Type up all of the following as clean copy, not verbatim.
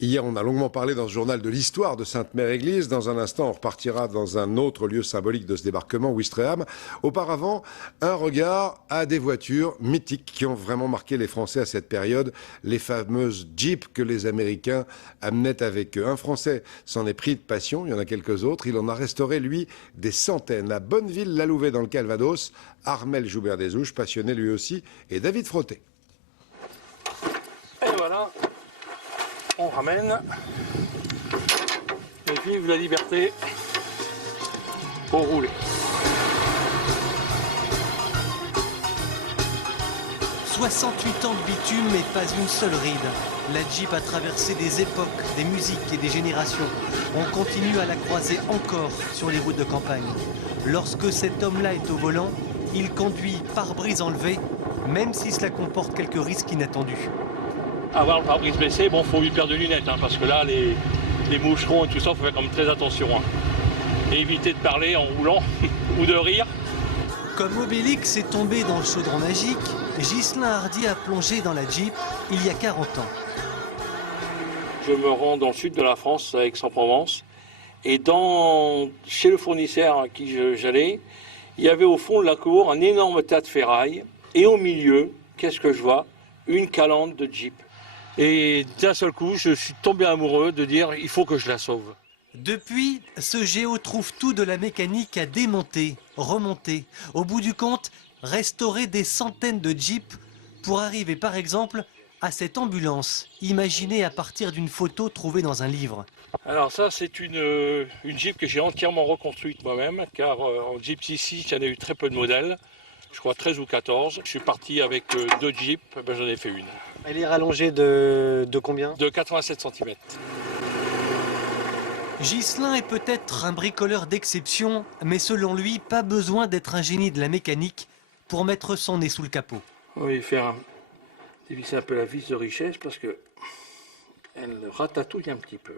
Hier, on a longuement parlé dans ce journal de l'histoire de Sainte-Mère-Église. Dans un instant, on repartira dans un autre lieu symbolique de ce débarquement, Ouistreham. Auparavant, un regard à des voitures mythiques qui ont vraiment marqué les Français à cette période, les fameuses Jeeps que les Américains amenaient avec eux. Un Français s'en est pris de passion, il y en a quelques autres. Il en a restauré, lui, des centaines. À Bonneville-la-Louvet, dans le Calvados, Armel Joubert-Desouches, passionné lui aussi, et David Frotté. Et voilà, on ramène. Et vive la liberté pour rouler. 68 ans de bitume et pas une seule ride. La Jeep a traversé des époques, des musiques et des générations. On continue à la croiser encore sur les routes de campagne. Lorsque cet homme-là est au volant, il conduit pare-brise enlevé, même si cela comporte quelques risques inattendus. Avoir le pare-brise baissé, bon, faut 8 paires de lunettes, parce que là, les moucherons et tout ça, faut faire quand même très attention. Et éviter de parler en roulant ou de rire. Comme Obélix est tombé dans le chaudron magique, Ghislain Hardy a plongé dans la Jeep il y a 40 ans. Je me rends dans le sud de la France, à Aix-en-Provence, et chez le fournisseur à qui j'allais, il y avait au fond de la cour un énorme tas de ferraille, et au milieu, qu'est-ce que je vois? Une calandre de Jeep. Et d'un seul coup, je suis tombé amoureux de dire il faut que je la sauve. Depuis, ce géo trouve tout de la mécanique à démonter, remonter. Au bout du compte, restaurer des centaines de Jeeps pour arriver par exemple à cette ambulance, imaginée à partir d'une photo trouvée dans un livre. Alors ça, c'est une Jeep que j'ai entièrement reconstruite moi-même, car en Jeep ici, il y en a eu très peu de modèles. Je crois 13 ou 14. Je suis parti avec 2 Jeeps, j'en ai fait une. Elle est rallongée de combien? De 87 cm. Ghislain est peut-être un bricoleur d'exception, mais selon lui, pas besoin d'être un génie de la mécanique pour mettre son nez sous le capot. On va faire dévisser un peu la vis de richesse parce que elle ratatouille un petit peu.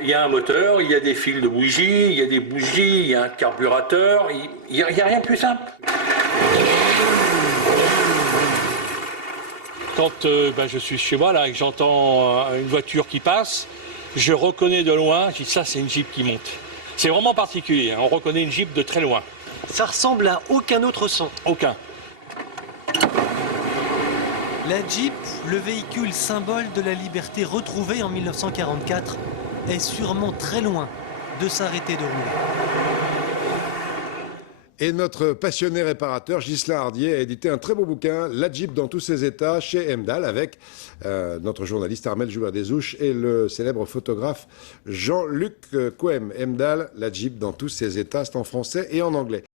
Il y a un moteur, il y a des fils de bougies, il y a des bougies, il y a un carburateur, il n'y a rien de plus simple. Quand je suis chez moi là, et que j'entends une voiture qui passe, je reconnais de loin, je dis ça c'est une Jeep qui monte. C'est vraiment particulier, on reconnaît une Jeep de très loin. Ça ressemble à aucun autre son. Aucun. La Jeep, le véhicule symbole de la liberté retrouvée en 1944, est sûrement très loin de s'arrêter de rouler. Et notre passionné réparateur, Ghislain Hardy, a édité un très beau bouquin, La Jeep dans tous ses états, chez Emdal, avec notre journaliste Armel Joubert-Desouches et le célèbre photographe Jean-Luc Coem. Emdal, La Jeep dans tous ses états, c'est en français et en anglais.